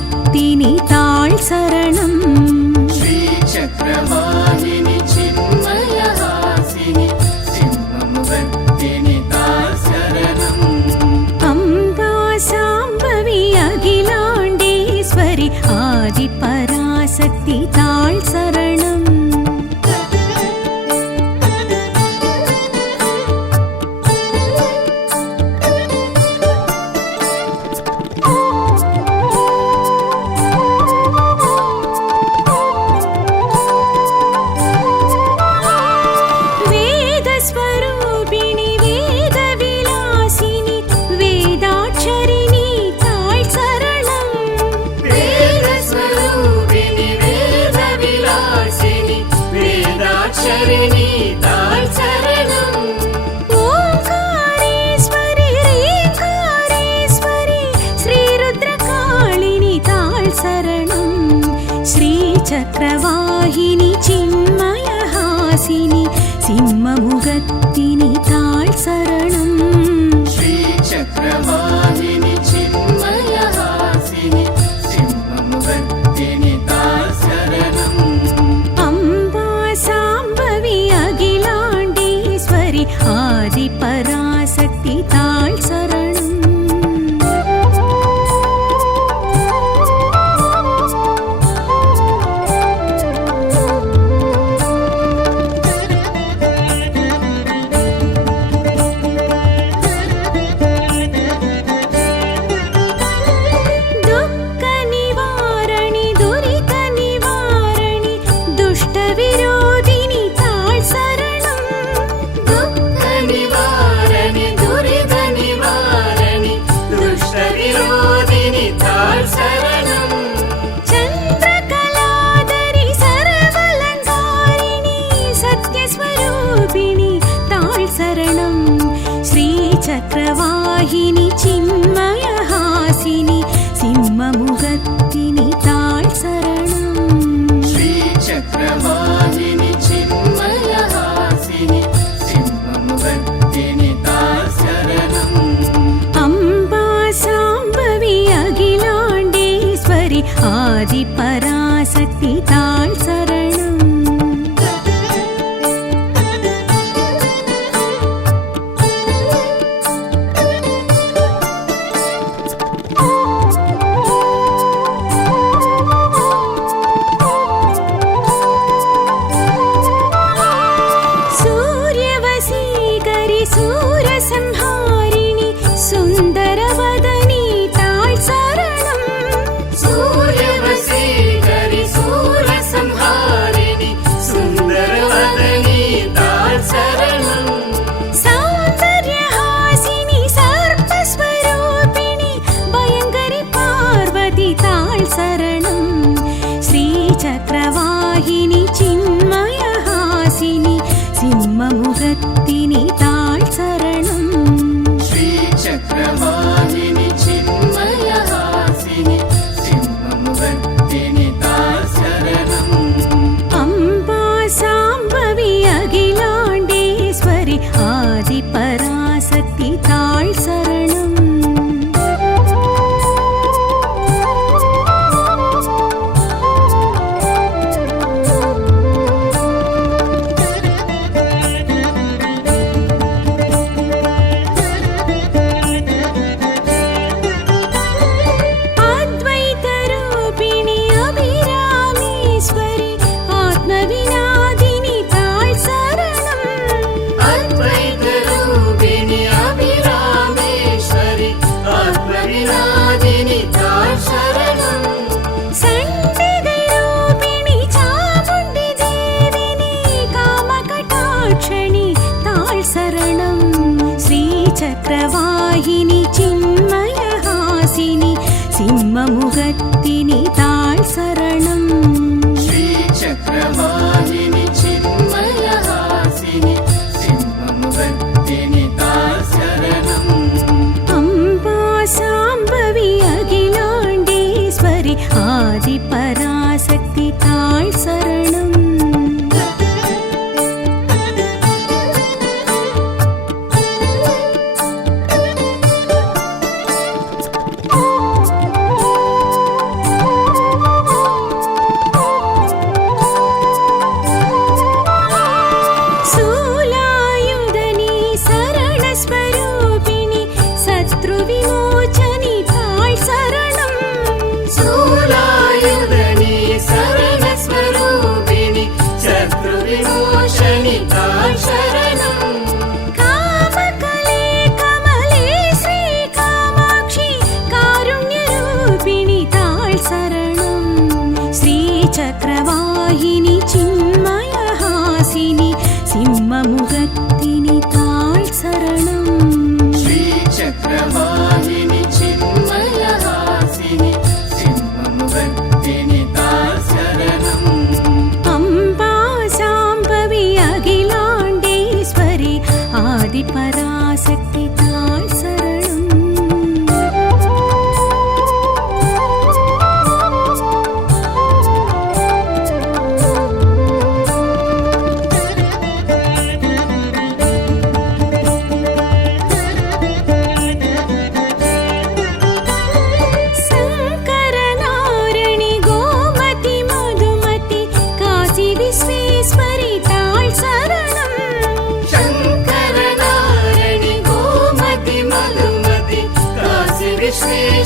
சிம்மமுகத்தினி தாழ் சரணம். ஸ்ரீசக்கரவாகினி சின்மயஹாசினி சிம்மமுகத்தினி தாழ் சரணம். அம்பா சாம்பவி அகிலாண்டேஸ்வரி ஆதி பராசக்தி தாழ் சரணம். சக்கரவாகினி சின்மயஹாசினி சிம்மமுகத்தினி தாழ் சரணம். ஸ்ரீசக்கரவாகினி சின்மயஹாசினி சிம்மமுகத்தினி தாழ் சரணம். அம்பா சாம்பவி அகிலாண்டேஸ்வரி ஆதி பராசக்தி தாழ் சரணம். சக்கரவாகினி சின்மயஹாசினி சிம்மமுகத்தினி தாழ் சரணம். ஸ்ரீசக்கரவாகினி சின்மயஹாசினி சிம்மமுகத்தினி தாழ் சரணம். அம்பா சாம்பவி அகிலாண்டேஸ்வரி ஆதி பராசக்தி தாழ் சரணம். சூரசம்ஹாரிணி சுந்தரவதனி தாழ் சரணம். சூரியவசீகரி சூரசம்ஹாரிணி சுந்தரவதனி தாழ் சரணம். சௌந்தர்யஹாசினி சர்ப்பஸ்வரூபிணி பயங்கரி பார்வதி தாழ் சரணம். ஸ்ரீசக்கரவாகினி சின்மயஹாசினி சிம்மமுகத்தினி தாழ் சரணம். ஸ்ரீசக்கரவாகினி சின்மயஹாசினி சிம்மமுகத்தினி தாழ் சரணம். அம்பா சாம்பவி அகிலாண்டேஸ்வரி ஆதி பராசக்தி தாழ் சரணம். சக்கரவாகினி சின்மயஹாசினி சிம்மமுகத்தினி தாழ் சரணம். ஸ்ரீசக்கரவாகினி சின்மயஹாசினி சிம்மமுகத்தினி தாழ் சரணம். அம்பா சாம்பவி அகிலாண்டேஸ்வரி ஆதி பராசக்தி தாழ் சரணம்.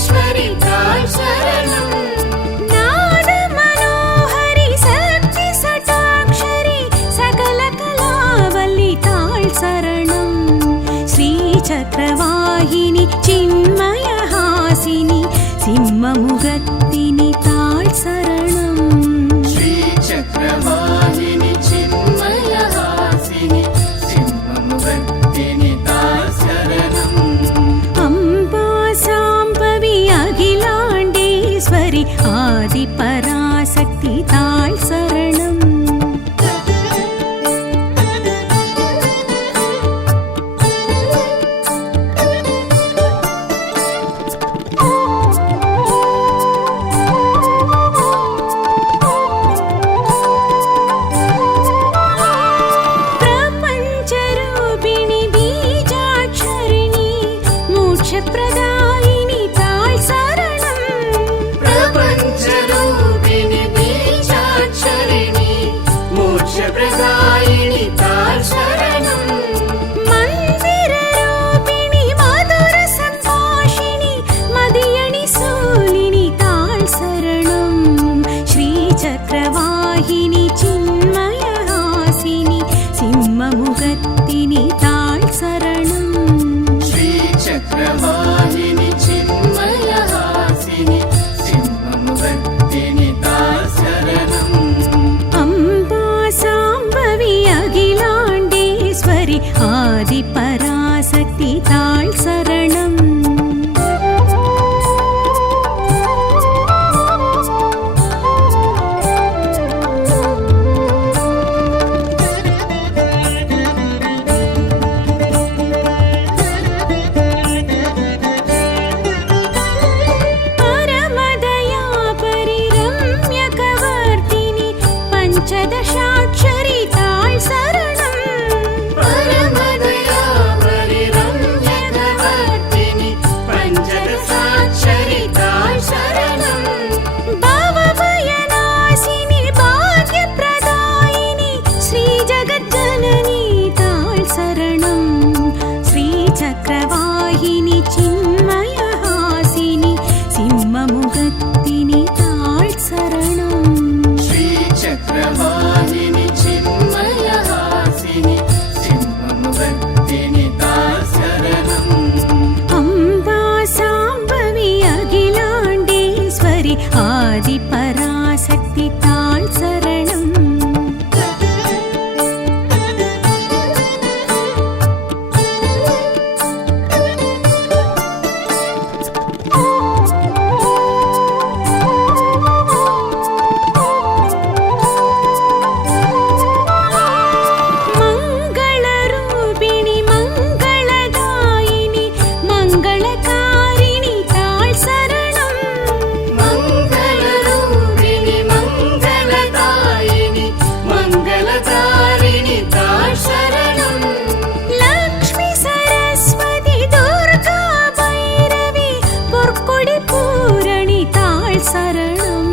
அகிலாண்டேஸ்வரி தாய் சரணம் நாத மனோஹரி சக்தி சட்டாக்ஷரி சகல கலாவல்லி தாழ் சரணம் ஸ்ரீ சக்கரவாகினி சின்மய ஹாசினி சிம்மமுகத்தினி தாழ் சரணம் ஸ்ரீ சக்கரவாகினி சின்மய ஹாசினி சிம்மமுகத்தினி தாய் சரணம் அம்பா சாம்பவி அகிலாண்டேஸ்வரி ஆதி பராசக்தி தாழ் சரணம் பிரபஞ்சரூபிணி பீஜாட்சரிணி மோட்சப்ரதாயினி தாழ் சரணம் பிரபஞ்சரூபிணி பீஜாட்சரிணி மோட்சப்ரதாயினி தாய் சரணம் மந்திரரூபிணி மதுர சம்பாஷிணி மதியணி சூலினி தாழ் சரணம் ஸ்ரீ சக்கரவாகினி சின்மய ஹாசினி சிம்மமுகத்தினி தாழ் சரணம் ஸ்ரீ சக்கரவாகினி சின்மய ஹாசினி சிம்மமுகத்தினி தாய் சரணம் அம்பா சாம்பவி அகிலாண்டேஸ்வரி ஆதி பராசக்தி தாழ் சரணம் பரமதயா பரிரம்யகவர்த்தினி பஞ்சதசாட்சரி தாழ் சரணம் பரமதயா பரிரம்யகவர்த்தினி பஞ்சதசாட்சரி தாய் சரணம் பவபயநாசினி பாக்யப்ரதாயினி ஸ்ரீ ஜகஜ்ஜனனி தாழ் சரணம் ஸ்ரீ சக்கரவாகினி சின்மய ஹாசினி சிம்மமுகத்தினி தாழ் சரணம் ஸ்ரீ சக்கரவாகினி சின்மய ஹாசினி சிம்மமுகத்தினி தாய் சரணம் அம்பா சாம்பவி அகிலாண்டேஸ்வரி ஆதி பராசக்தி தாழ் சரணம் மங்களரூபிணி மங்களதாயினி மங்களகாரிணி தாழ் சரணம் மங்களரூபிணி மங்களதாயினி மங்களதாரிணி தாய் சரணம் லக்ஷ்மி சரஸ்வதி துர்கா பைரவி பொற்கொடி பூரணி தாழ் சரணம்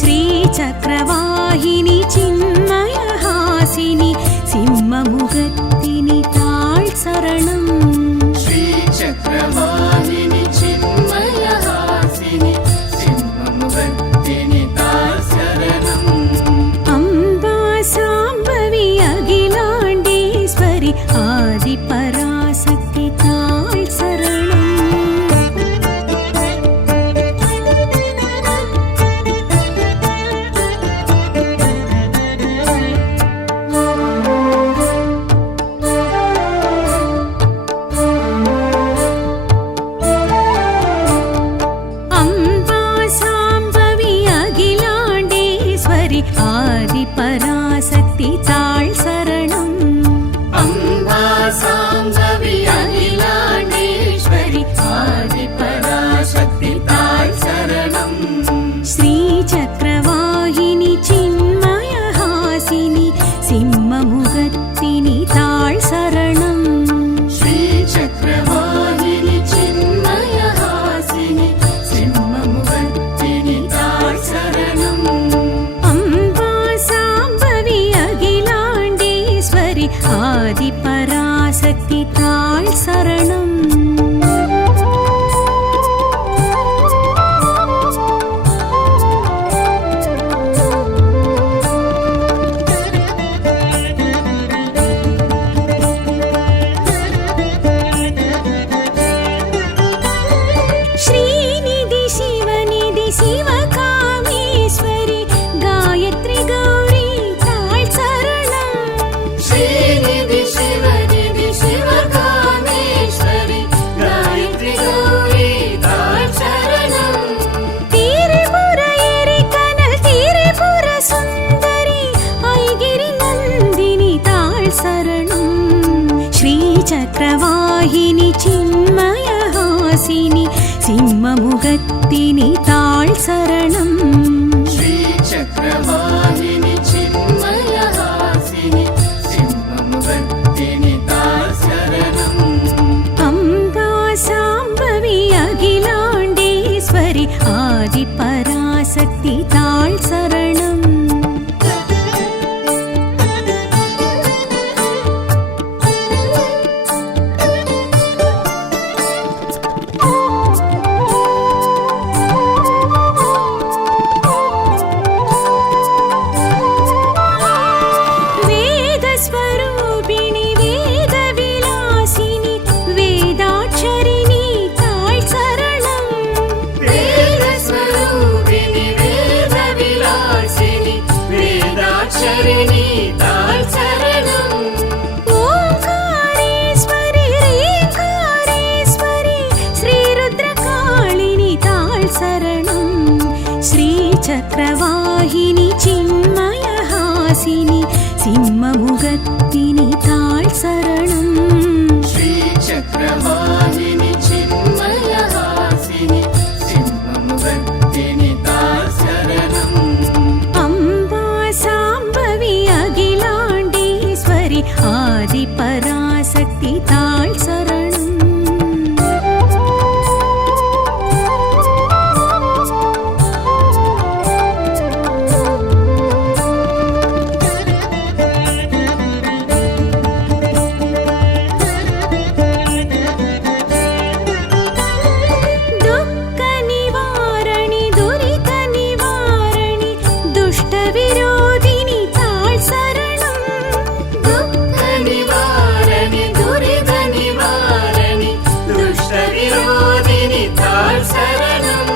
ஸ்ரீ சக்கரவாகினி சின்மய ஹாசினி சிம்மமுகத்தினி தாழ் சரணம் ஸ்ரீ சக்கரவாகினி சின்மய ஹாசினி சிம்மமுகத்தினி தாய் சரணம் அம்பா சாம்பவி அகிலாண்டேஸ்வரி ஆதி பராசக்தி தாழ் சரணம் அம்பா சாம்பவி அகிலாண்டேஸ்வரி ஆதி பராசக்தி தாழ் சரணம் அம்பா சாம்பவி அகிலாண்டேஸ்வரி ஆதி பராசக்தி தாய் சரணம் ஸ்ரீ சக்கரவாகினி சின்மய ஹாசினி சிம்மமுகத்தினி தாழ் சரணம் ஸ்ரீ சக்கரவாகினி சின்மய ஹாசினி சிம்மமுகத்தினி தாய் சரணம் அம்பா சாம்ப चिन्मयहासिनि सिंहमुगत्तिनि ताळ् शरणम् श्रीचक्रवाहिनि चिन्मयहासिनि सिंहमुगत्तिनि ताळ् शरणम् अम्बा साम्बवी अखिलाण्डेश्वरि आदिपराशक्ति ताळ् शरणम् वेदस्वरूपिणि वेदविलासिनि वेदाक्षरिणि ताळ् शरणम् वेदस्वरूपिणि वेदविलासिनि वेदाक्षरिणि ताळ् शरणम् ओङ्कारेश्वरि ह्रीङ्कारेश्वरि श्रीरुद्रकाळिनि ताळ् शरणम् श्रीचक्रवाहिनि चिन्मयहासिनि सिंहमुगत्तिनि ताळ् शरणम् श्रीचक्रवाहिनि चिन्मयहासिनि सिंहमुगत्तिनि ताळ् शरणम् अम्बा साम्बवी अखिलाण्डेश्वरि आदिपराशक्ति ताळ् शरणम् दुःखनिवारणि दुरितनिवारणि दुष्टविरोधिनि ताळ् शरणम् दुःखनिवारणि दुरितनिवारणि दुष्टविरोधिनि ताळ् शरणम्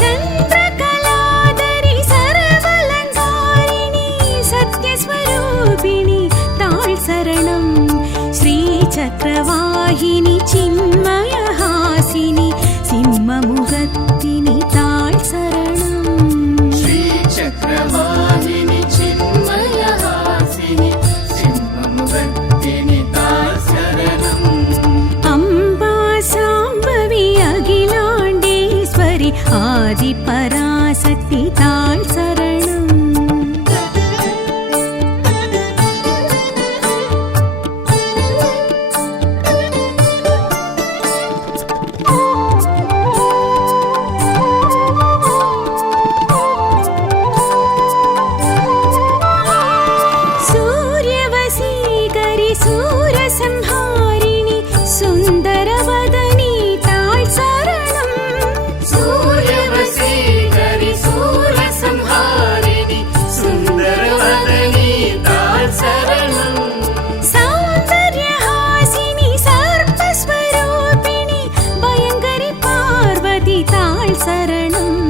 चन्द्रकलाधरि सर्वालङ्कारिणि सत्यस्वरूपिणि ताळ् शरणम् श्रीचक्रवाहिनि चिन्मयहासिनि सिंहमुगत्तिनि ताळ् शरणम् श्रीचक्रवाहिनि चिन्मयहासिनि सिंहमुगत्तिनि ताळ् शरणम् अम्बा साम्बवी अखिलाण्डेश्वरि आदिपराशक्ति ताळ् शरणम् सूर्यवसीकरि सूरसंहारिणि सुन्दरवदनि ताळ् शरणम् सूर्यवसीकरि सूरसंहारिणि सुन्दरवदनि ताळ् शरणम् सौन्दर्यहासिनि सर्पस्वरूपिणि भयङ्करि पार्वती ताळ् शरणम्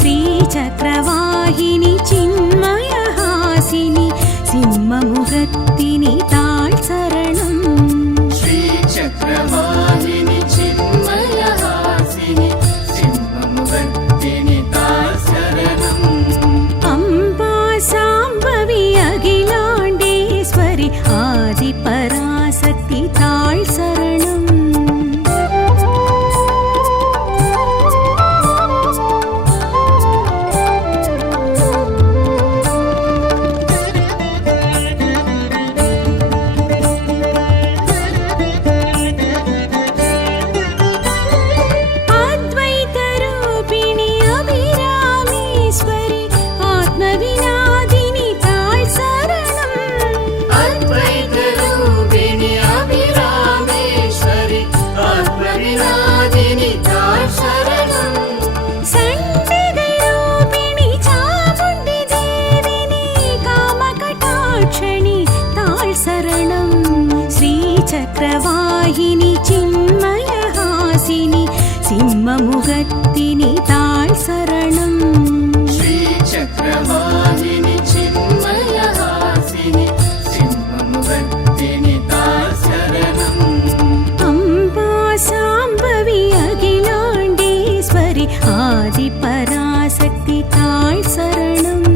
श्रीचक्रवाहिनि चिन्मयहासिनि सिंहमुगत्तिनि ताळ् शरणम् श्रीचक्रवाहिनि चिन्मयहासिनि सिंहमुगत्तिनि ताळ् शरणम् अम्बा साम्बवी अखिलाण्डेश्वरि आदिपराशक्ति ताळ् शरणम् अद्वैतरूपिणि अभिरामेश्वरि आत्मविनादिनि ताळ् शरणम् अद्वैतरूपिणि अभिरामेश्वरि आत्मविनादिनि ताळ् शरणम् सण्डिगरूपिणि चामुण्डि देविनि कामकटाक्षणि ताळ् शरणम् श्रीचक्रवाहिनि चिन्मयहासिनि सिंहमुगत्तिनि ताळ् शरणम् श्रीचक्रवाहिनि चिन्मयहासिनि सिंहमुगत्तिनि ताळ् शरणम् अम्बा साम्बवी अखिलाण्डेश्वरि आदिपराशक्ति ताळ् शरणम्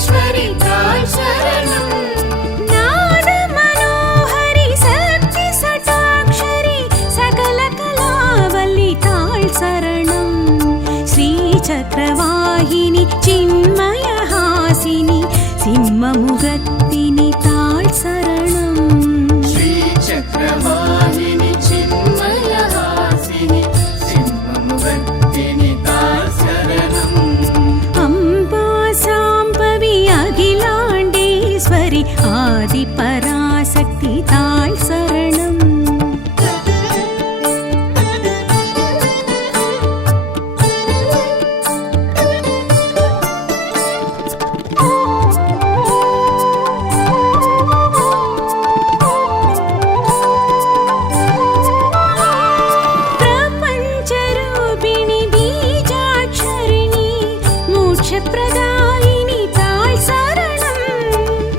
மகேஸ்வரி தாய் சரணம். நாத மனோஹரி சக்தி சட்டாக்ஷரி சகல கலாவல்லி தாழ் சரணம். ஸ்ரீ சக்கரவாகினி சின்மய ஹாசினி சிம்மமுகத்தினி தாழ் சரணம். ஸ்ரீ சக்கரவாகினி சின்மய ஹாசினி சிம்மமுகத்தினி தாய் சரணம். அம்பா சாம்பவி அகிலாண்டேஸ்வரி ஆதி பராசக்தி தாழ் சரணம். பிரபஞ்சரூபிணி பீஜாட்சரிணி மோட்சப்ரதாயினி தாழ் சரணம்.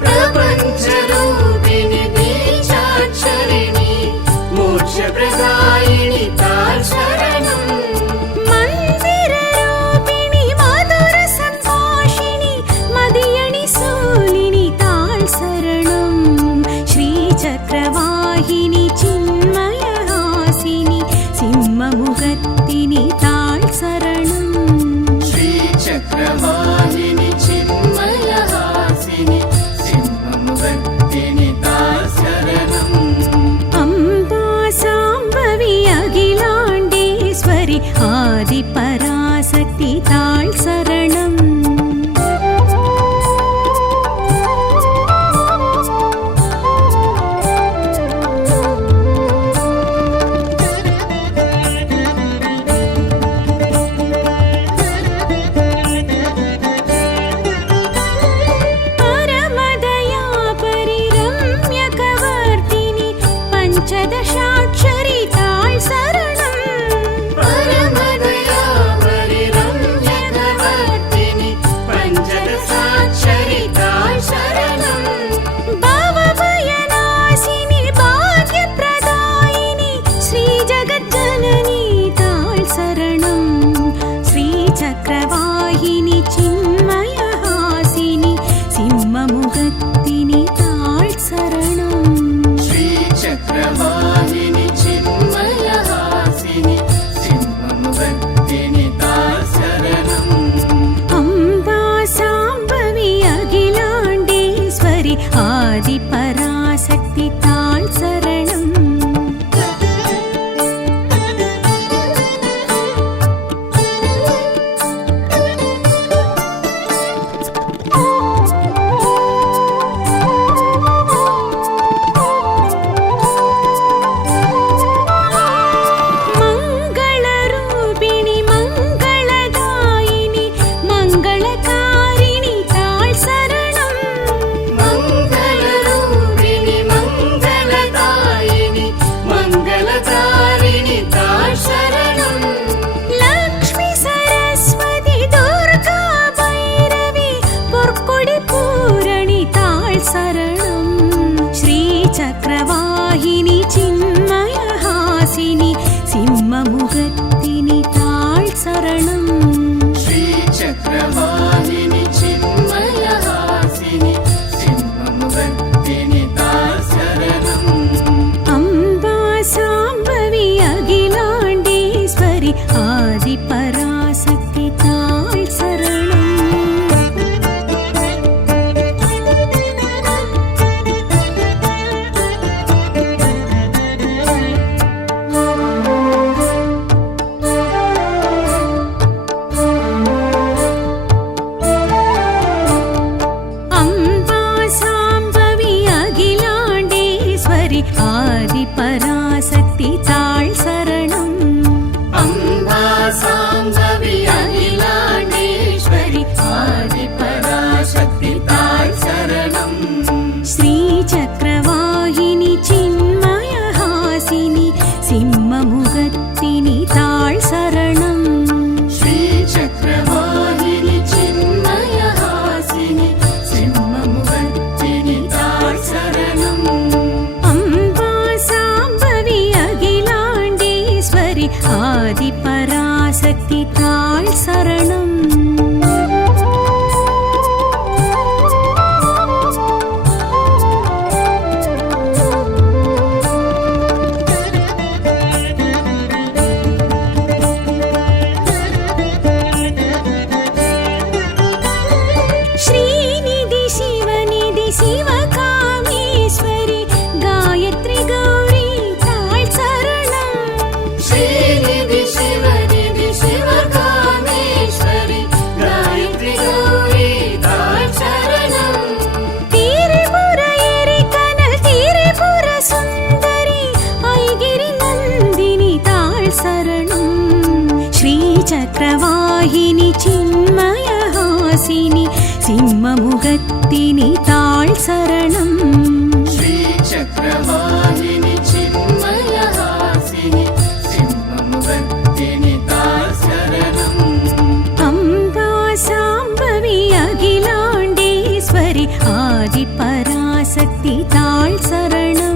பிரபஞ்சரூபிணி பீஜாட்சரிணி மோட்சப்ரதாயினி தாய் சரணம். மந்திரரூபிணி மதுர சம்பாஷிணி மதியணி சூலினி தாழ் சரணம். ஸ்ரீ சக்கரவாகினி சின்மய ஹாசினி சிம்மமுகத்தினி தாழ் சரணம். ஸ்ரீ சக்கரவாகினி சின்மய ஹாசினி சிம்மமுகத்தினி தாய் சரணம். அம்பா சாம்பவி அகிலாண்டேஸ்வரி ஆதி பராசக்தி தாழ் சரணம். பரமதயா பரிரம்யகவர்த்தினி பஞ்சதசாட்சரி தாழ் சரணம். பரமதயா பரிரம்யகவர்த்தினி பஞ்சதசாட்சரி தாய் சரணம். பவபயநாசினி பாக்யப்ரதாயினி ஸ்ரீ ஜகஜ்ஜனனி தாழ் சரணம். ஸ்ரீ சக்கரவாகினி சின்மய ஹாசினி சிம்மமுகத்தினி தாழ் சரணம். ஸ்ரீ சக்கரவாகினி சின்மய ஹாசினி சிம்மமுகத்தினி தாய் சரணம். அம்பா சாம்பவி அகிலாண்டேஸ்வரி ஆதி பராசக்தி தாழ் சரணம். மங்களரூபிணி மங்களதாயினி மங்களகாரிணி தாழ் சரணம். மங்களரூபிணி மங்களதாயினி மங்களதாரிணி தாய் சரணம். லக்ஷ்மி சரஸ்வதி துர்கா பைரவி பொற்கொடி பூரணி தாழ் சரணம். ஸ்ரீ சக்கரவாகினி சின்மய ஹாசினி சிம்மமுகத்தினி தாழ் சரணம். ஸ்ரீ சக்கரவாகினி சின்மய ஹாசினி சிம்மமுகத்தினி தாய் சரணம். அம்பா சாம்பவி அகிலாண்டேஸ்வரி ஆதி பராசக்தி தாழ் சரணம். சிம்மமுகத்தினி தாழ் சரணம் श्रीचक्रवाहिनि चिन्मयहासिनि सिंहमुखत्तिनि ताळ् शरणम् अम्बा साम्बवी अखिलाण्डेश्वरि आदिपराशक्ति ताळ् शरणम्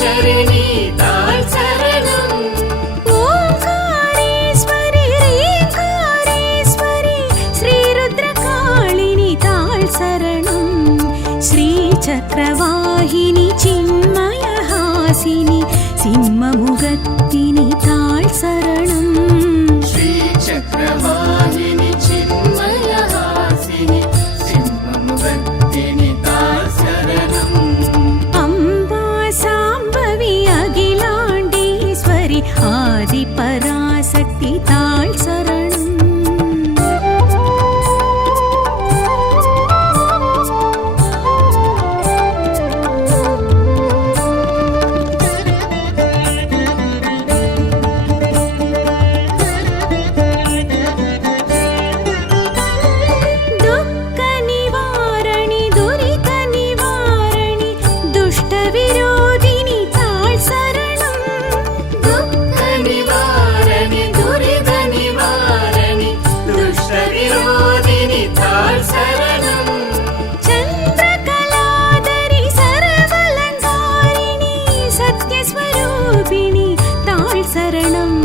शरणि ताळ् शरणम् ओंकारेश्वरि रींकारेश्वरि श्रीरुद्रकाळिनि ताळ् शरणम् श्रीचक्रवाहिनि चिन्मयहासिनि सिंहमुखत्तिनि ताळ् शरणम् श्रीचक्रवाहिनि चिन्मयहासिनि सिंहमुखत्तिनि ताळ् शरणम् आदिपराशक्ति ताळ् शरणम् दुःखनिवारणि दुरितनिवारणि दुष्टविरोधिनि ताळ् शरणम् दुःखनिवारणि दुरितनिवारणि दुष्टविरोधिनि ताळ् शरणम् चन्द्रकलाधरि सर्वलङ्कारिणि सत्यस्वरूपिणि ताळ् शरणम्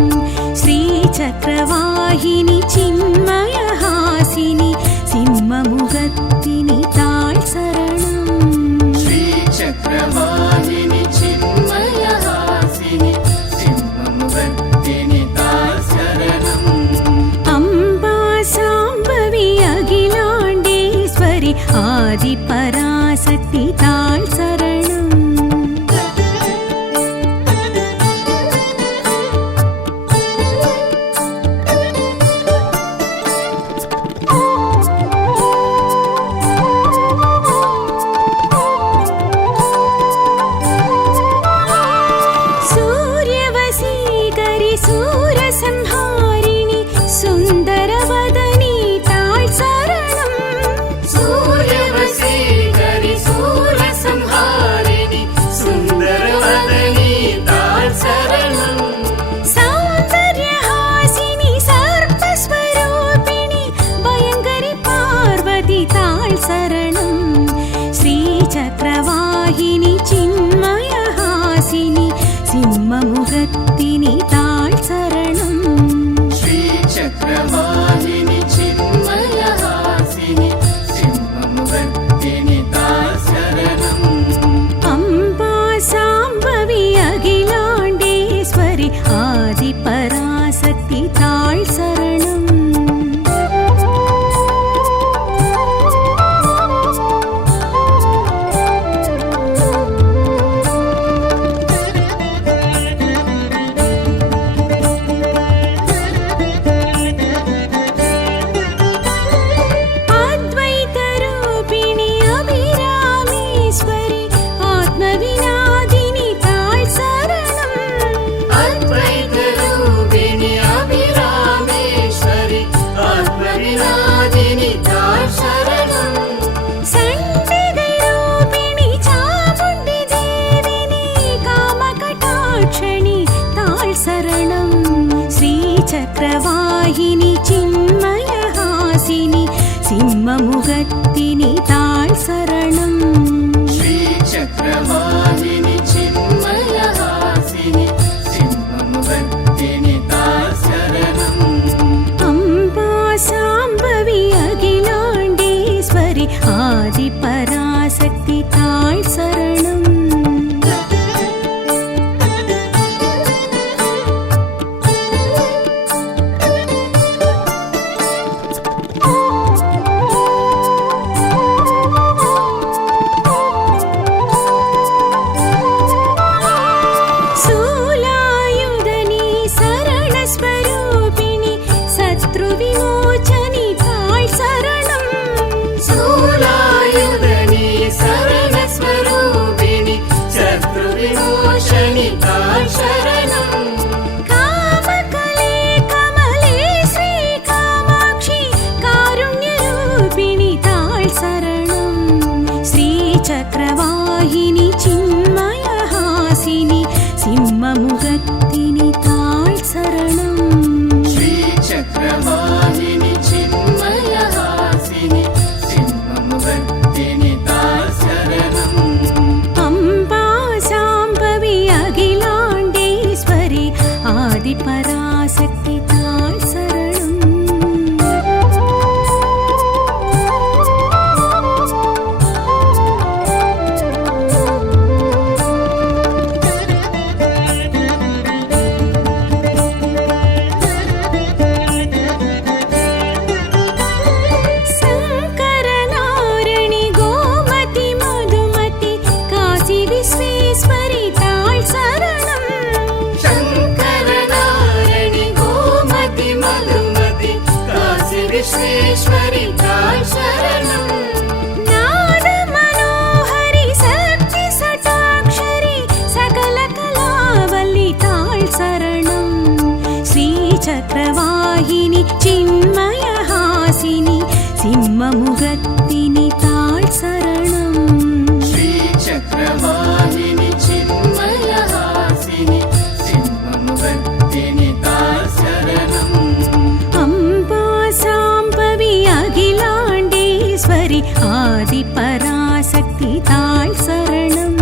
श्रीचक्रवाहिनि चिन्मयहासिनि सिंहमुखत्तिनि ताळ् शरणम् श्रीचक्रवाहिनि चिन्मयहासिनि सिंहमुखत्तिनि ताळ् शरणम् अम्बा साम्बवी अखिलाण्डेश्वरि आदिपराशक्ति ताळ् शरणम् सूर्यवशीकरि सूरसंहारिणि सुन्दरवदनी ताळ् शरणम् सूर्यवशीकरि सूरसंहारिणि सुन्दरवदनी ताळ् शरणम् सौन्दर्यहासिनि सर्पस्वरूपिणि भयङ्करि पार्वती ताळ् शरणम् श्रीचक्रवाहिनि चिन्मयहासिनि सिंहमुखत्तिनि ताळ् शरणम् श्रीचक्रवाहिनि चिन्मयहासिनि सिंहमुखत्तिनि ताळ् शरणम् अम्बा साम्बवी अखिलाण्डेश्वरि आदिपराशक्ति ताळ् शरणम् अद्वैतरूपिणि अभिरामेश्वरि आत्मविनादिनि ताळ् शरणम् अद्वैतरूपिणि अभिरामेश्वरि आत्मविनादिनि ताळ् शरणम् सण्डिगैरूपिणि चामुण्डि देविनि कामकटाक्षणि ताळ् शरणम् श्रीचक्रवाहिनि चिन्मयहासिनि सिंहमुखत्तिनि ताळ् शरणम् श्रीचक्रवाहिनि चिन्मयहासिनि सिंहमुखत्तिनि ताळ् शरणम् अम्बा साम्बवी अखिलाण्डेश्वरि आदिपराशक्ति ताळ् शरणम् அகிலாண்டேஸ்வரி தாய் சரணம் நாத மனோஹரி சக்தி சட்டாக்ஷரி சகல கலாவல்லி தாழ் சரணம் ஸ்ரீ சக்கரவாகினி சின்மய ஹாசினி சிம்மமுகத்தினி தாழ் சரணம் ஸ்ரீ சக்கரவாகினி சின்மய ஹாசினி சிம்மமுகத்தினி தாய் சரணம் அம்பா சாம்பவி அகிலாண்டேஸ்வரி ஆதி பராசக்தி தாழ் சரணம்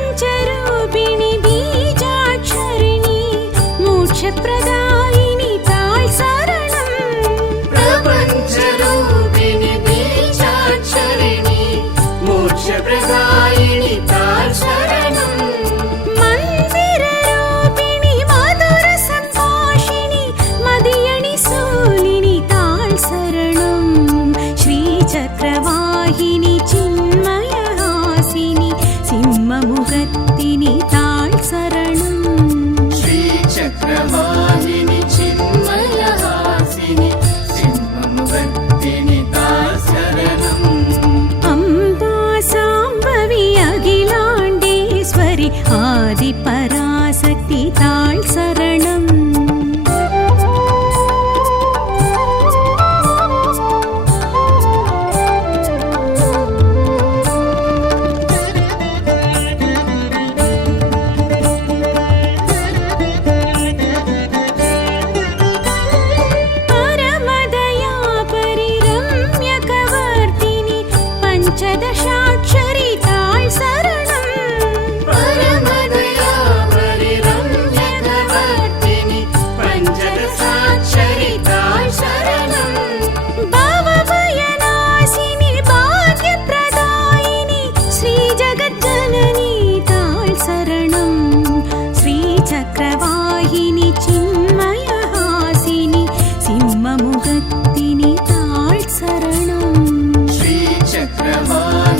பிரபஞ்சரூபிணி பீஜாட்சரிணி மோட்சப்பிரதாயினி தாழ் சரணம் பிரபஞ்சரூபிணி பீஜாட்சரிணி மோட்சப்பிரதாயினி தாய் சரணம் மந்திரரூபிணி மதுர சம்பாஷிணி மதியணி சூலினி தாழ் சரணம் ஸ்ரீ சக்கரவாகினி சின்மய ஹாசினி சிம்மமுகத்தினி தாழ் சரணம் ஸ்ரீ சக்கரவாகினி சின்மய ஹாசினி சிம்மமுகத்தினி தாய் சரணம் அம்பா சாம்பவி அகிலாண்டேஸ்வரி ஆதி பராசக்தி தாழ் சரணம் பரமதயா பரிரம்யகவர்த்தினி பஞ்சதசாட்சரி தாழ் சரணம் பரமதயா பரிரம்யகவர்த்தினி பஞ்சதசாட்சரி தாய் சரணம் பவபயநாசினி பாக்யப்ரதாயினி ஸ்ரீ ஜகஜ்ஜனனி தாழ் சரணம் ஸ்ரீ சக்கரவாகினி சின்மய ஹாசினி சிம்மமுகத்தினி தாழ் சரணம் ஸ்ரீ சக்கரவாகினி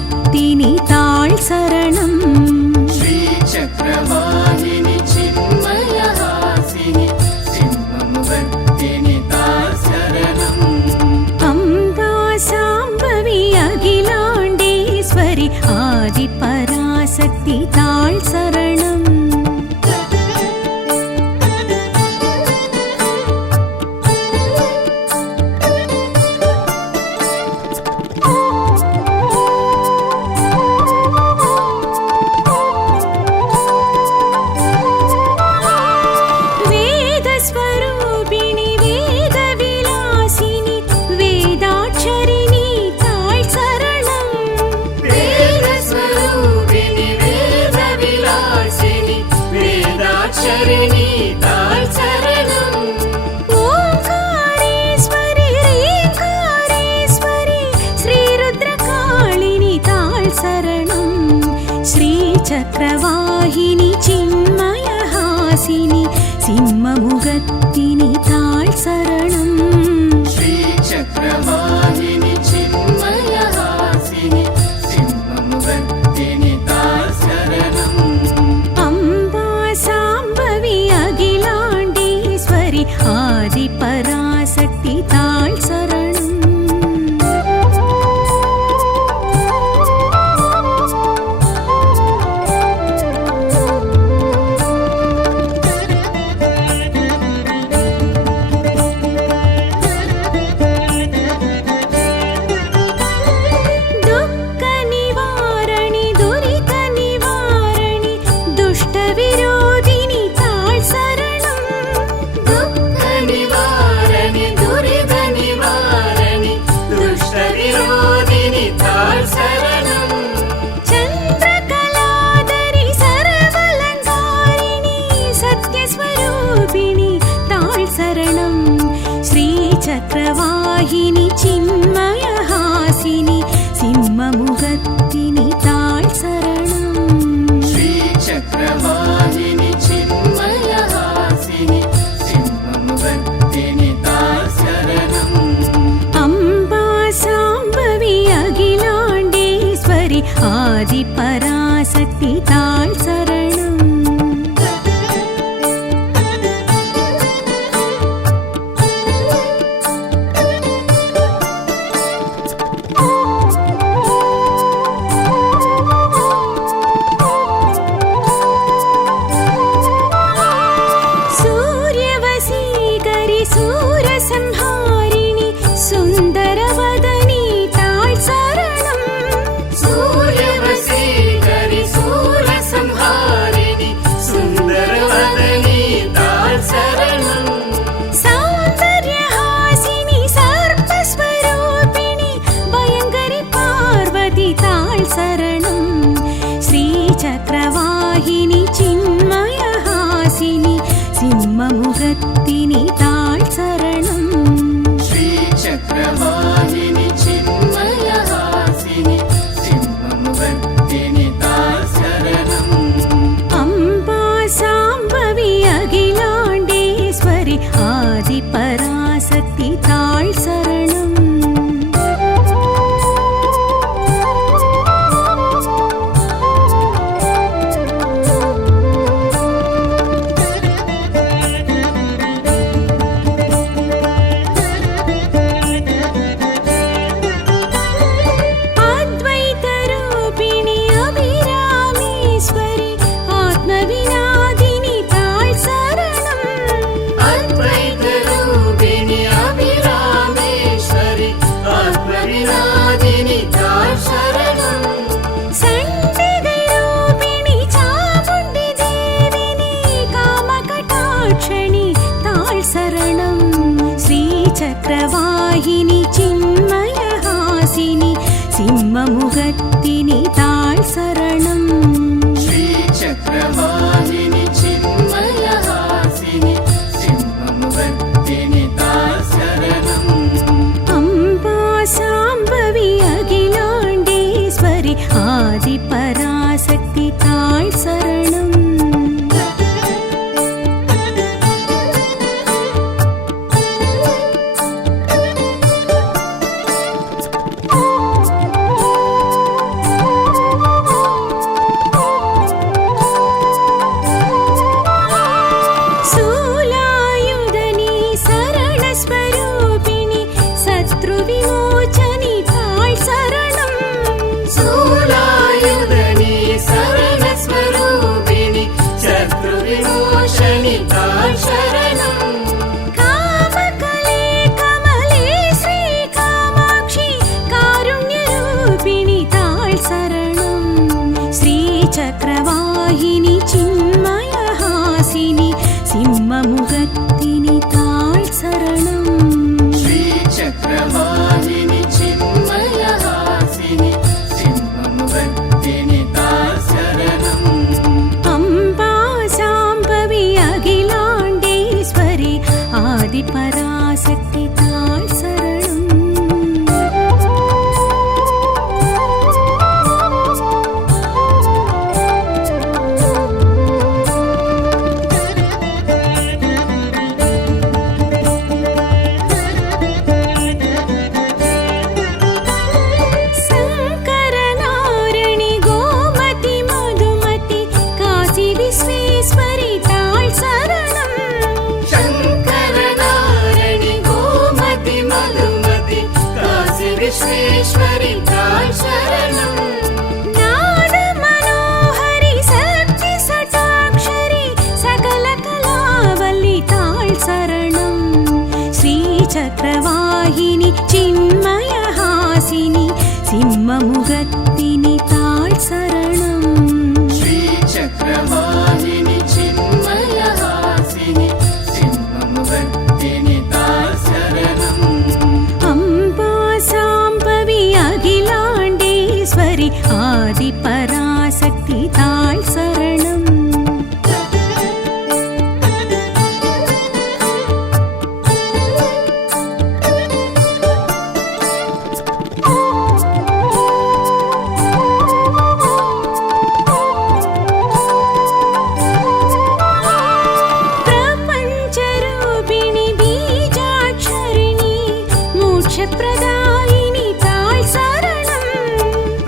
சிம்மமுகத்தினி தாழ் சரணம் श्रीचक्रवाहिनि चिन्मयहासिनि सिंहमुखत्तिनि ताळ शरणम् अम्बा साम्बवी अखिलाण्डेश्वरि आदिपराशक्ति ताळ் சரணம் शरणि ताळ शरणम् ओंकारेश्वरि रेंकारेश्वरि श्रीरुद्रकाळिनि ताळ शरणं श्रीचक्रवाहिनि चिन्मयहासिनि सिंहमुखत्तिनि ताळ शरणं श्रीचक्रवाहिनि चिन्मयहासिनि सिंहमुखत्तिनि ताळ शरणम् आदिपराशक्ति ताळ शरणम् दुःखनिवारणि दुरितनिवारणि दुष्टविरोधिनि ताळ शरणम् दुःखनिवारणि दुरितनिवारणि दुष्टविरोधिनि ताळ शरणम् चन्द्रकलाधरि सर्वलङ्कारिणि सत्यस्वरूपिणि ताळ शरणम् श्रीचक्रवाहिनि चिन्मयहासिनि सिंहमुखत्तिनि ताळ शरणम् श्रीचक्रवाहिनि चिन्मयहासिनि सिंहमुखत्तिनि ताळ शरणम् अम्बा साम्बवी अखिलाण्डेश्वरि आदिपराशक्ति ताळ शरणम् सूर्यवशीकरि सूरसंहारिणि सुन्दरवदनी ताळ शरणम् सूर्यवशीकरि सूरसंहारिणि सुन्दरवदनी ताळ शरणम् सौन्दर्यहासिनि सर्पस्वरूपिणि भयङ्करि पार्वती ताळ शरणम् श्रीचक्रवाहिनि चिन्मयहासिनि सिंहमुखत्तिनि ताळ शरणम् श्रीचक्रवाहिनि चिन्मयहासिनि सिंहमुखत्तिनि ताळ शरणम् अम्बा साम्बवी अखिलाण्डेश्वरि आदिपराशक्ति ताळ शरणम् अद्वैतरूपिणि अभिरामेश्वरि आत्मविनादिनि ताळ शरणम् अद्वैतरूपिणि अभिरामेश्वरि आत्मविनादिनि ताळ शरणम् सण्डिगरूपिणि चामुण्डि देविनि कामकटाक्षणि ताळ शरणम् श्रीचक्रवाहिनि चिन्मयहासिनि सिंहमुखत्तिनि ताळ शरणम् श्रीचक्रवाहिनि चिन्मयहासिनि सिंहमुखत्तिनि ताळ शरणम् अम्बा साम्बवी अखिलाण्डेश्वरि आदिपराशक्ति ताळ शरणम् விமோசனி தாழ் சரணம். காமகலே கமலே ஸ்ரீ காமாட்சி காருண்யரூபிணி தாழ் சரணம். ஸ்ரீ சக்கரவாகினி சின்மயஹாசினி சிம்மமுகத்தினி தாழ் சரணம். ஸ்ரீ சக்கரவாகினி சின்மயஹாசினி சிம்மமுகத்தினி தாழ் சரணம். அம்பா சாம்பவி அகிலாண்டேஸ்வரி ஆதிபராசக்தி தாழ் சரணம். சங்கரநாரணி கோமதி மதுமதி காசி விஸ்வேஸ்வரி தாழ் சரணம். சங்கரநாரணி கோமதி மதுமதி காசி விஸ்வேஸ்வரி தாழ் சரணம். நாத மனோஹரி சக்தி சட்டாக்ஷரி சகல கலாவல்லி தாழ் சரணம். ஸ்ரீ சக்கரவாகினி சின்மயஹாசினி சிம்மமுகத்தினி தாழ் சரணம். ஸ்ரீ சக்கரவாகினி சின்மயஹாசினி சிம்மமுகத்தினி தாழ் சரணம். அம்பா சாம்பவி அகிலாண்டேஸ்வரி ஆதிபராசக்தி தாழ் சரணம். பிரபஞ்சரூபிணி பீஜாட்சரிணி மோட்சப்பிரதாயினி தாழ் சரணம்.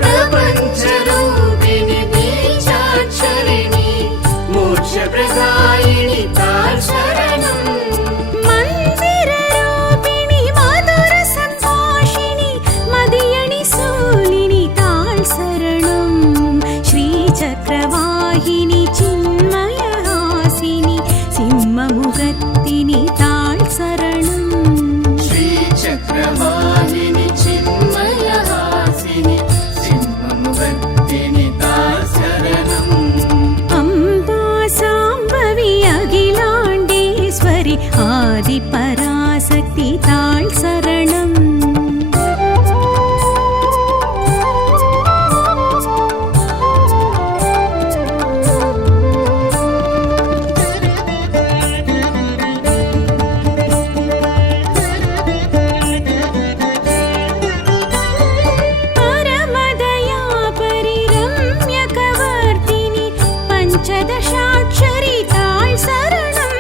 பிரபஞ்சரூபிணி பீஜாட்சரிணி மோட்சப்பிரதாயினி தாழ் சரணம். மந்திரரூபிணி மதுர சம்பாஷிணி மதியணி சூலினி தாழ் சரணம். ஸ்ரீ சக்கரவாகினி சின்மயஹாசினி சிம்மமுகத்தினி தாழ் சரணம். ஸ்ரீ சக்கரவாகினி சின்மயஹாசினி சிம்மமுகத்தினி தாழ் சரணம். அம்பா சாம்பவி அகிலாண்டேஸ்வரி ஆதிபராசக்தி தாழ் சரணம். பரமதயா பரிரம்யகவர்த்தினி பஞ்சதசாட்சரி தாழ் சரணம்.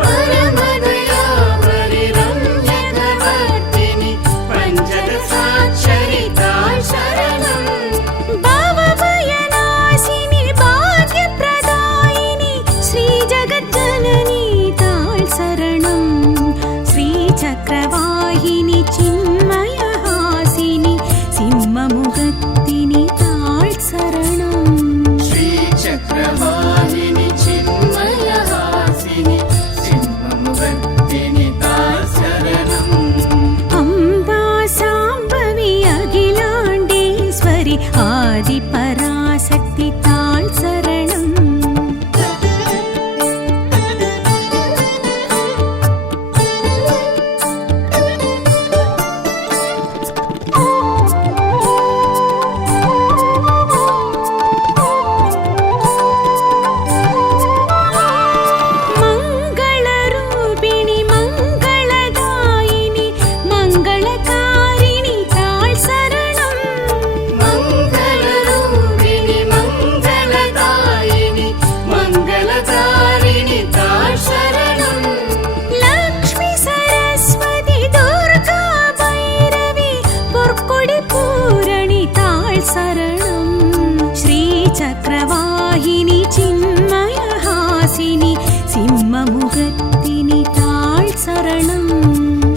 பரமதயா பரிரம்யகவர்த்தினி பஞ்சதசாட்சரி தாழ் சரணம். பவபயநாசினி பாக்யப்ரதாயினி ஸ்ரீ ஜகஜ்ஜனனி தாழ் சரணம். ஸ்ரீ சக்கரவாகினி சின்மயஹாசினி சிம்மமுகத்தினி தாழ் சரணம். ஸ்ரீ சக்கரவாகினி சின்மயஹாசினி சிம்மமுகத்தினி தாழ் சரணம். அம்பா சாம்பவி அகிலாண்டேஸ்வரி ஆதிபராசக்தி தாழ் சரணம். மங்களரூபிணி மங்களதாயினி மங்களகாரிணி தாழ் சரணம். மங்களரூபிணி மங்களதாயினி மங்களதாரிணி தாழ் சரணம். லக்ஷ்மி சரஸ்வதி துர்கா பைரவி பொற்கொடி பூரணி தாழ் சரணம். ஸ்ரீ சக்கரவாகினி சின்மயஹாசினி சிம்மமுகத்தினி தாழ் சரணம்.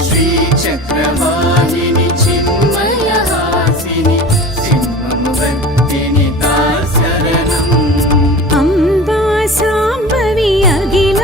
ஸ்ரீ சக்கரவாகினி சின்மயஹாசினி சிம்மமுகத்தினி தாழ் சரணம். அம்பா சாம்பவி அகில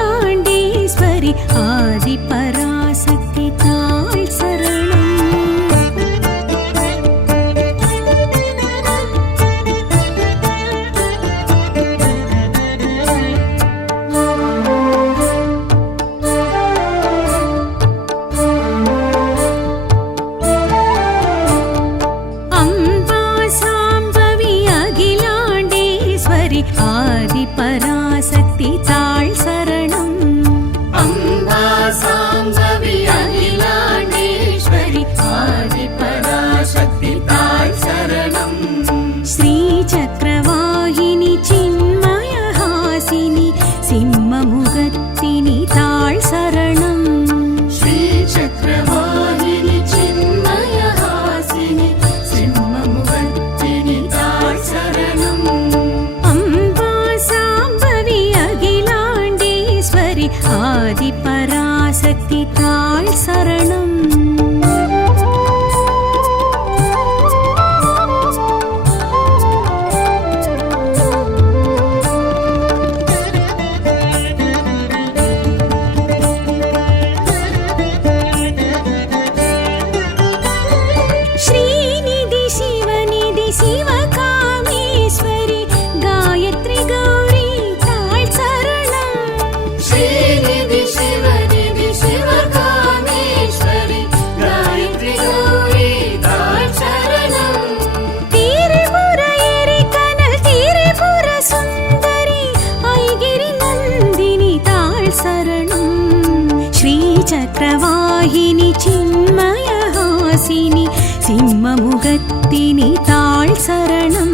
சிம்மமுகத்தினி தாழ் சரணம் श्रीचक्रवाहिनि चिन्मयहासिनि सिंहमुखत्तिनि ताळ् शरणम् अम्बा साम्बवी अखिलाण्डेश्वरि आदिपराशक्ति ताळ் சரணம் श्रीनिधि शिवनिधि शिवकामेश्वरि गायत्री गौरी ताळ் சரணம் श्रीनिधि शिवनिधि शिवकामेश्वरि गायत्री गौरी ताळ् शरणम् त्रिपुर एरिकनल त्रिपुर सुन्दरी ऐगिरि नन्दिनि ताळ் சரணம் श्रीचक्रवाहिनि चिन्मयहासिनि सिंहमुखत्तिनि ताळ் சரணம்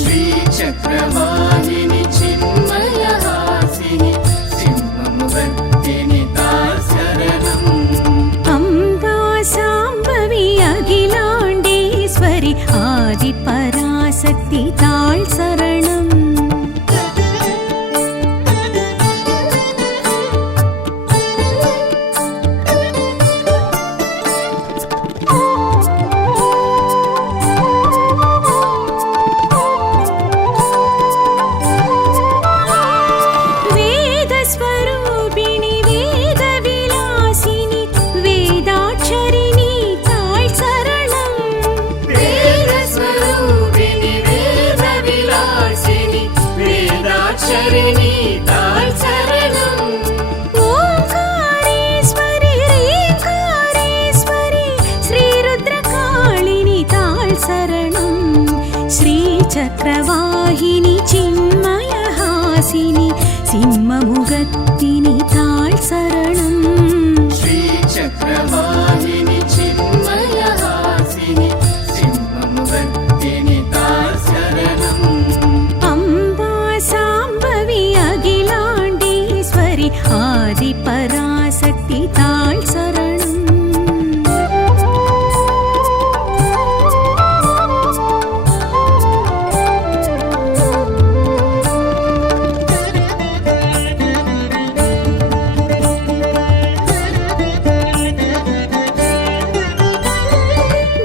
श्रीचक्रवाहिनि चिन्मयहासिनि सिंहमुखत्तिनि ताळ् शरणम् अम्बा साम्बवी अखिलाण्डेश्वरि आदिपराशक्ति ताळ் சரணம் वेदस्वरूपिणि वेदविलासिनि वेदाक्षरिणि ताळ் சரணம் वेदस्वरूपिणि वेदविलासिनि वेदाक्षरिणि ताळ् शरणम् ओंकारेश्वरि ह्रीङ्कारेश्वरि श्रीरुद्रकाळिनि ताळ் சரணம் श्रीचक्रवाहिनि चिन्मयहासिनि सिंहमुखत्तिनि ताळ் சரணம் श्रीचक्रवाहिनि चिन्मयहासिनि सिंहमुखत्तिनि ताळ् शरणम् अम्बा साम्बवी अखिलाण्डेश्वरि आदिपराशक्ति ताळ் சரணம்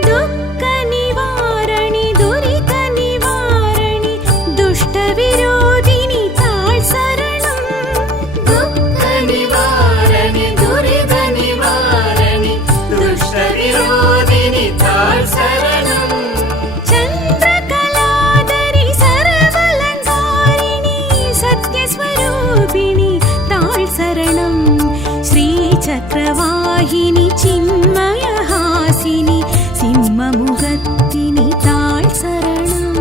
दुःख निवारणि दुरित निवारणि दुष्ट विरोधिनि ताळ் சரணம் दुःख निवारणि दुरित निवारणि दुष्टविरोधिनि ताळ् शरणम् चन्द्रकलाधरि सर्वलङ्कारिणि सत्यस्वरूपिणि ताळ் சரணம் श्रीचक्रवाहिनि चिन्मयहासिनि सिंहमुखत्तिनि ताळ் சரணம்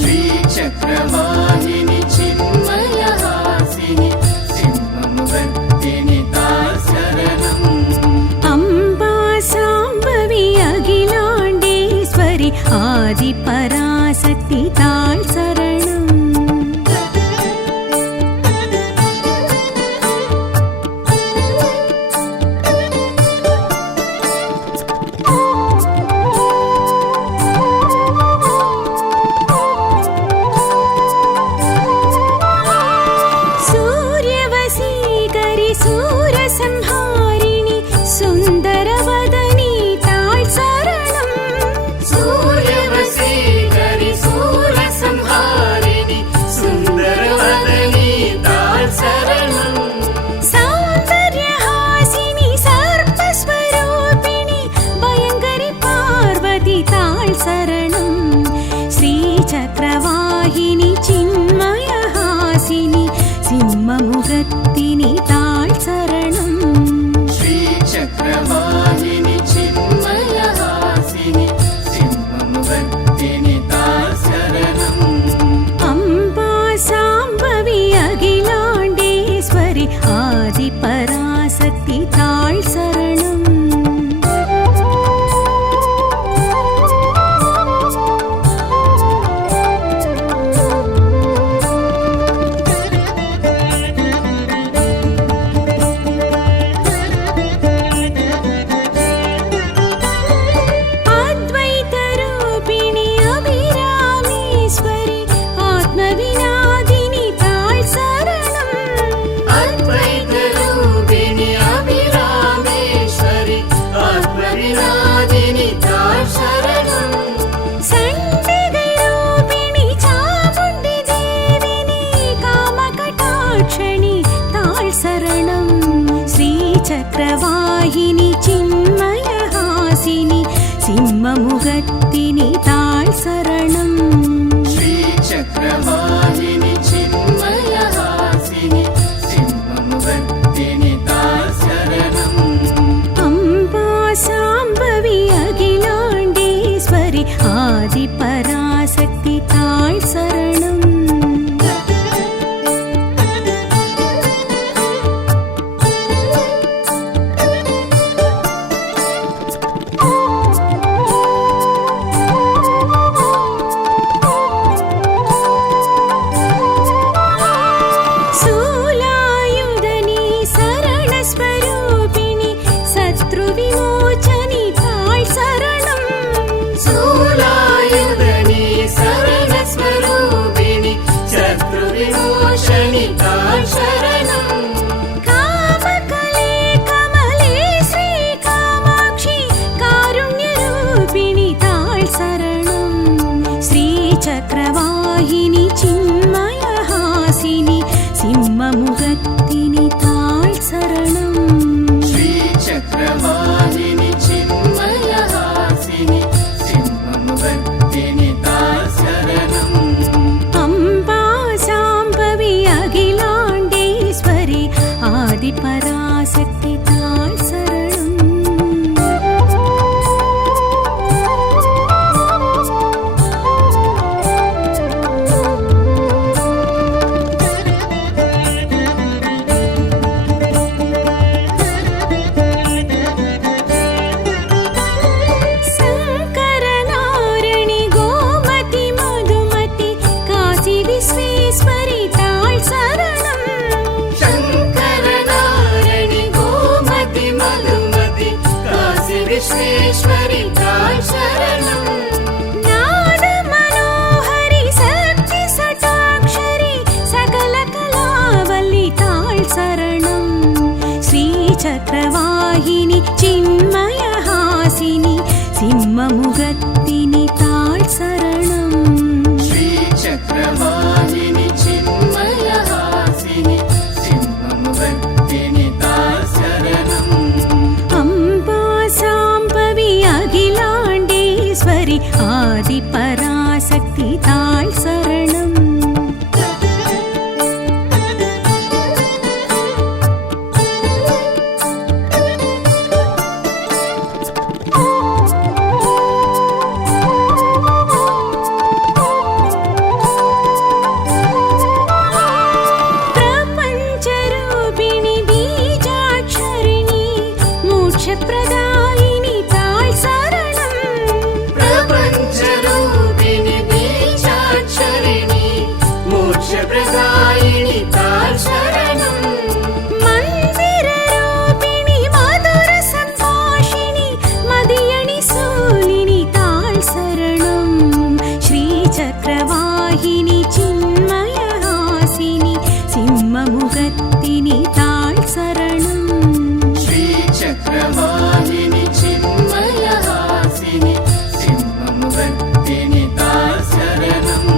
श्रीचक्रवाहिनि चिन्मयहासिनि सिंहमुखत्तिनि ताळ् शरणम् अम्बा साम्बवी अखिलाण्डेश्वरि आदिपराशक्ति ताळ் சரணம் सूर्यवसीकरि सूरसंहारिणि सुन्दरवदनी ताळ் சரணம் सूर्यवसीकरि सूरसंहारिणि सुन्दरवदनी ताळ् शरणम् सौन्दर्यहासिनि सर्पस्वरूपिणि भयङ्करि पार्वती ताळ் சரணம் श्रीचक्रवाहिनि चिन्मयहासिनि सिंहमुखत्तिनि ताळ் சரணம் சரணம் ஸ்ரீசக்கரவாகினி சின்மயஹாசினி சிம்மமுகத்தினி தாழ் சரணம் श्रीचक्रवाहिनि चिन्मयहासिनि सिंहमुखत्तिनि ताळ शरणम् अम्बा साम्बवी अखिलाण्डेश्वरि आदिपराशक्ति ताळ் சரணம் சூலாயுதனி சரணஸ்வரூபிணி சத்ருவிமோச்சனி தாழ் சரணம் शूलायुधनि शरणस्वरूपिणि शत्रुविमोचनि ताळ शरणम् कामकले कमले श्रीकामाक्षि कारुण्यरूपिणि ताळ் சரணம் श्रीचक्रवाहिनि चिन्मयहासिनि सिंहमुखत्तिनि ताळ் சரணம் श्रीचक्रवाहिनि चिन्मयहासिनि सिंहमुखत्तिनि ताळ शरणम् अम्बा साम्बवी अखिलाण्डेश्वरि आदिपराशक्ति ताळ் சரணம் शङ्करनारिणि गोमति मधुमति काशी विश्वेश्वरि ताळ் சரணம் शङ्करनारायणि गोमति मधुमति काशी विश्वेश्वरि ताळ शरणम् नाद मनोहरि शक्ति सटाक्षरि सकल कलावल्लि ताळ் சரணம் श्रीचक्रवाहिनि चिन्मयहासिनि सिंहमुखत्तिनि ताळ் சரணம் श्रीचक्रवाहिनि चिन्मयहासिनि सिंहमुखत्तिनि ताळ शरणम् अम्बा साम्बवी अखिलाण्डेश्वरि आदिपराशक्ति ताळ் சரணம் प्रपञ्चरूपिणि बीजाक्षरिणि मोक्षप्रदायिनि ताळ் சரணம் प्रपञ्चरूपिणि बीजाक्षरिणि मोक्षप्रदायिनि ताळ शरणम् मन्दिररूपिणि मधुरसम्भाषिणि मदियणि सूलिनि ताळ் சரணம் श्रीचक्रवाहिनि चिन्मयहासिनि सिंहमुखत्तिनि ताळ் சரணம் श्रीचक्रवाहिनि चिन्मयहासिनि सिंहमुखत्तिनि ताळ शरणम्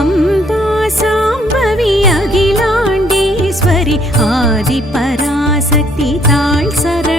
अम्बा साम्बवी अखिलाण्डेश्वरि आदिपराशक्ति ताळ் சரணம்